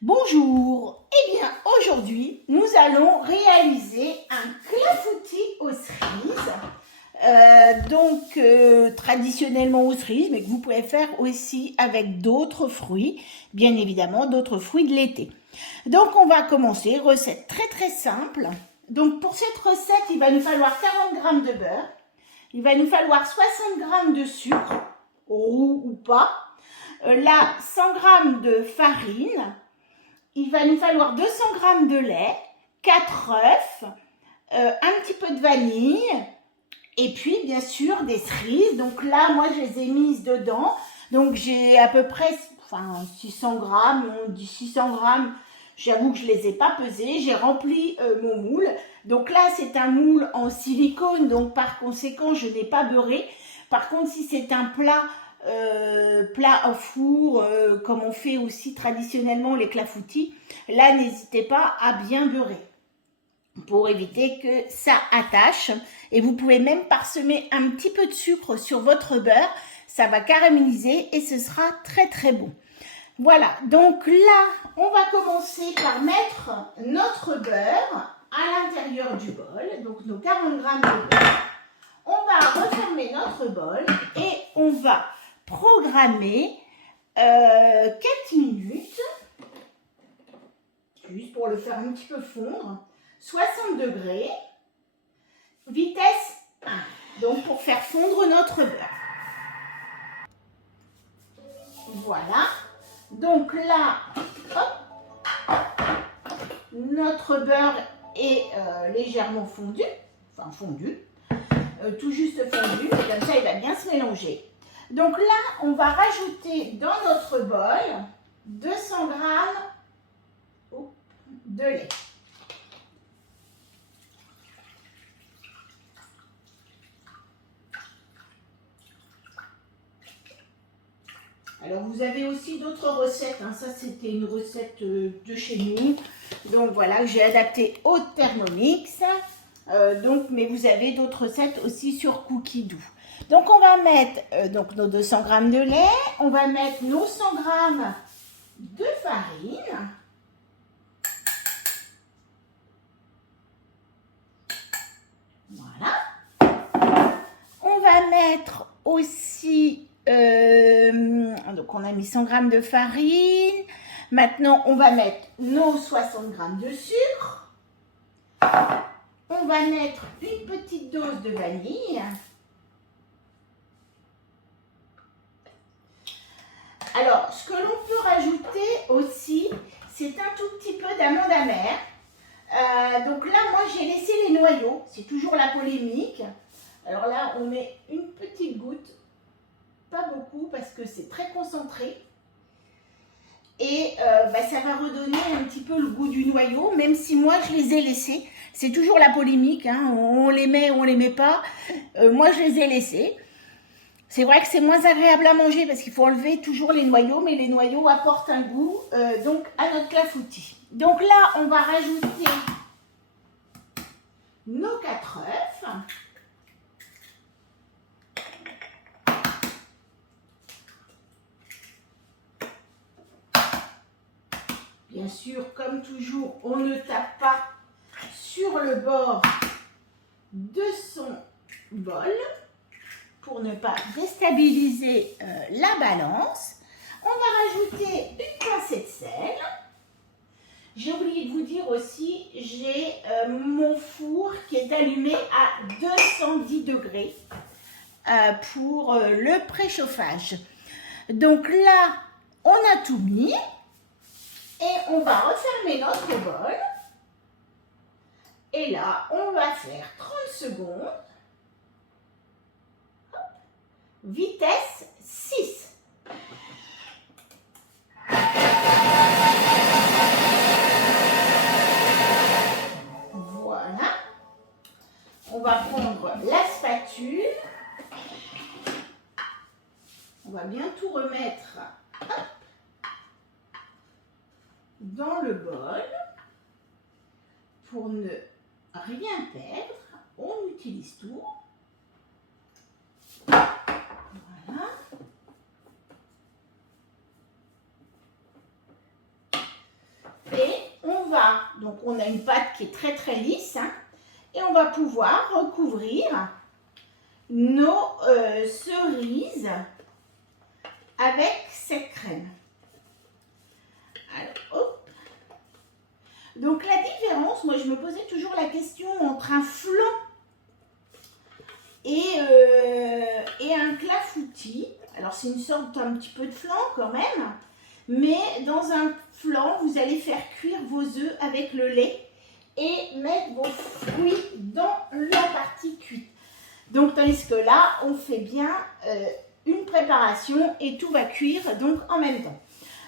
Bonjour, eh bien aujourd'hui nous allons réaliser un clafoutis aux cerises, traditionnellement aux cerises, mais que vous pouvez faire aussi avec d'autres fruits, bien évidemment d'autres fruits de l'été. Donc on va commencer, recette très simple. Donc pour cette recette il va nous falloir 40 g de beurre, il va nous falloir 60 g de sucre, roux ou pas, là 100 g de farine. Il va nous falloir 200 g de lait, 4 œufs, un petit peu de vanille et puis bien sûr des cerises. Donc là, moi je les ai mises dedans. Donc j'ai à peu près 600 grammes, on dit 600 grammes. J'avoue que je ne les ai pas pesées. J'ai rempli mon moule. Donc là, c'est un moule en silicone. Donc par conséquent, je n'ai pas beurré. Par contre, si c'est un plat au four, comme on fait aussi traditionnellement les clafoutis, là n'hésitez pas à bien beurrer pour éviter que ça attache. Et vous pouvez même parsemer un petit peu de sucre sur votre beurre, ça va caraméliser et ce sera très bon. Voilà, donc là on va commencer par mettre notre beurre à l'intérieur du bol, donc nos 40 g de beurre. On va refermer notre bol et on va programmer 4 minutes, juste pour le faire un petit peu fondre, 60 degrés, vitesse 1, donc pour faire fondre notre beurre. Voilà, donc là, hop, notre beurre est légèrement fondu, tout juste fondu, et comme ça il va bien se mélanger. Donc là, on va rajouter dans notre bol 200 g de lait. Alors vous avez aussi d'autres recettes, hein. Ça c'était une recette de chez nous, donc voilà, que j'ai adapté au Thermomix, mais vous avez d'autres recettes aussi sur Cookie Doux. Donc on va mettre nos 200 g de lait, on va mettre nos 100 g de farine. Voilà. On va mettre aussi, donc on a mis 100 g de farine. Maintenant on va mettre nos 60 g de sucre. On va mettre une petite dose de vanille. Alors, ce que l'on peut rajouter aussi, c'est un tout petit peu d'amande amère. Donc là, moi, j'ai laissé les noyaux. C'est toujours la polémique. Alors là, on met une petite goutte. Pas beaucoup parce que c'est très concentré. Et ça va redonner un petit peu le goût du noyau, même si moi, je les ai laissés. C'est toujours la polémique, hein. On les met ou on les met pas. Moi, je les ai laissés. C'est vrai que c'est moins agréable à manger parce qu'il faut enlever toujours les noyaux, mais les noyaux apportent un goût donc à notre clafoutis. Donc là, on va rajouter nos 4 œufs. Bien sûr, comme toujours, on ne tape pas sur le bord de son bol pour ne pas déstabiliser la balance. On va rajouter une pincée de sel. J'ai oublié de vous dire aussi, j'ai mon four qui est allumé à 210 degrés pour le préchauffage. Donc là, on a tout mis et on va refermer notre bol. Et là, on va faire 30 secondes. Hop. Vitesse 6. Voilà. On va prendre la spatule. On va bien tout remettre dans le bol. Pour ne rien perdre, on utilise tout. Voilà. donc on a une pâte qui est très très lisse, hein, et on va pouvoir recouvrir nos cerises avec cette crème. Alors, hop. Donc la différence, moi je me posais toujours la question entre un flan et un clafoutis. Alors c'est une sorte un petit peu de flan quand même, mais dans un flan, vous allez faire cuire vos œufs avec le lait et mettre vos fruits dans la partie cuite. Donc tandis que là, on fait bien une préparation et tout va cuire donc en même temps.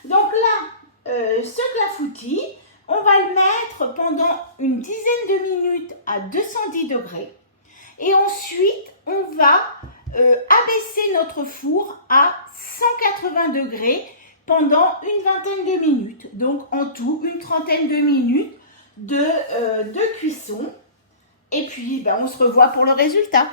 Donc là, ce clafoutis, on va le mettre pendant une dizaine de minutes à 210 degrés. Et ensuite, on va abaisser notre four à 180 degrés pendant une vingtaine de minutes. Donc en tout, une trentaine de minutes de cuisson. Et puis, on se revoit pour le résultat.